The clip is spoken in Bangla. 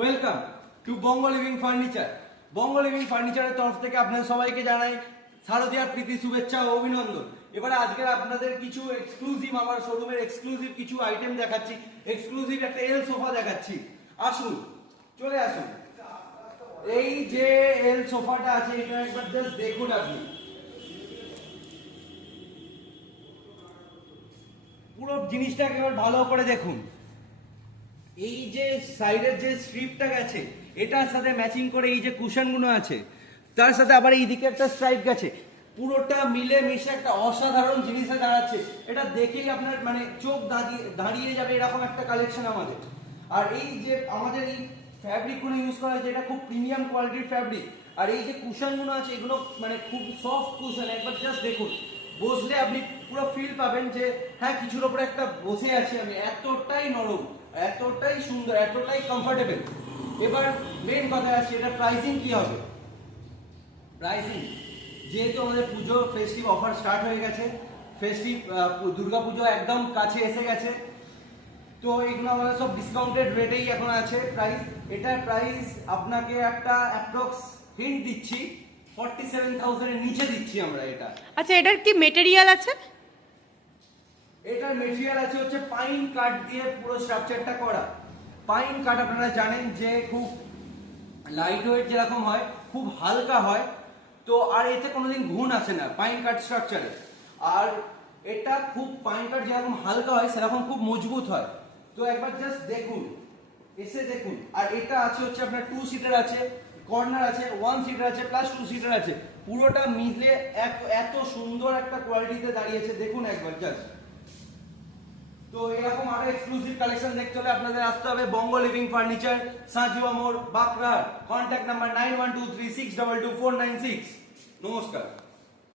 Welcome to Banga living furniture. Banga living ফার্নিচারের তরফ থেকে আপনাদের সবাইকে জানাই শারদীয়ার প্রীতি, শুভেচ্ছা ও অভিনন্দন। এবারে আজকে আপনাদের কিছু এক্সক্লুসিভ, আমার শোরুমের এক্সক্লুসিভ কিছু আইটেম দেখাচ্ছি। এক্সক্লুসিভ একটা এল সোফা দেখাচ্ছি। আসুন, চলে আসুন। এই যে এল সোফাটা আছে, এটা একবার জাস্ট দেখুন আপনি। পুরো জিনিসটাকে এবার ভালো করে দেখুন। এই যে সাইডের যে স্ট্রিপটা গেছে, এটার সাথে ম্যাচিং করে এই যে কুশনগুলো আছে, তার সাথে আবার এইদিকে একটা স্ট্রাইপ গেছে, পুরোটা মিলে মিশে একটা অসাধারণ জিনিসে দাঁড়াচ্ছে। এটা দেখেই আপনার মানে চোখ দাঁড়িয়ে যাবে, এরকম একটা কালেকশন আমাদের। আর এই যে আমাদের এই ফ্যাব্রিকগুলো ইউজ করা হয়েছে, এটা খুব প্রিমিয়াম কোয়ালিটির ফ্যাব্রিক। আর এই যে কুশনগুলো আছে, এগুলো মানে খুব সফট কুশন। একবার জাস্ট দেখুন, বসলে আপনি পুরো ফিল পাবেন যে হ্যাঁ, কিছুর ওপরে একটা বসে আছি আমি। এতটাই নরম, এতটাই সুন্দর, এতটাই কমফোর্টেবল। এবার মেন কথা আছে, এটা প্রাইসিং কি হবে। প্রাইসিং যেহেতু আমাদের পুজো ফেস্টিভ অফার স্টার্ট হয়ে গেছে, ফেস্টিভ দুর্গাপুজো একদম কাছে এসে গেছে, তো এগুলো আমাদের সব ডিসকাউন্টেড রেটেই এখন আছে প্রাইস। এটার প্রাইস আপনাকে একটা অ্যাপ্রক্স হিন্ট দিচ্ছি, 47,000 এর নিচে দিচ্ছি আমরা এটা। আচ্ছা, এটার কি মেটেরিয়াল আছে? এটার মেটেরিয়াল আছে হচ্ছে পাইন কাঠ দিয়ে পুরো স্ট্রাকচারটা করা। পাইন কাঠ আপনারা জানেন যে খুব লাইট ওয়েট যেরকম হয়, খুব হালকা হয়, তো আর এতে কোনোদিন ঘুণ আসে না পাইন কাঠ স্ট্রাকচারে। আর এটা খুব পাইন কাঠ যেরকম হালকা হয়, সেরকম খুব মজবুত হয়। তো একবার জাস্ট দেখুন, এসে দেখুন। আর এটা আছে হচ্ছে আপনার 2 সিটার আছে, কর্নার আছে, 1 সিটার আছে, প্লাস 2 সিটার আছে। পুরোটা মিলে এত সুন্দর একটা কোয়ালিটিতে দাঁড়িয়েছে, দেখুন একবার জাস্ট। তো এরকম আরো এক্সক্লুসিভ কালেকশন দেখতে হলে আপনাদের আসতে হবে বঙ্গ লিভিং ফার্নিচার, সাঁজুয়া মোড়, বাঁকড়ার। Contact number 9123622496। নমস্কার।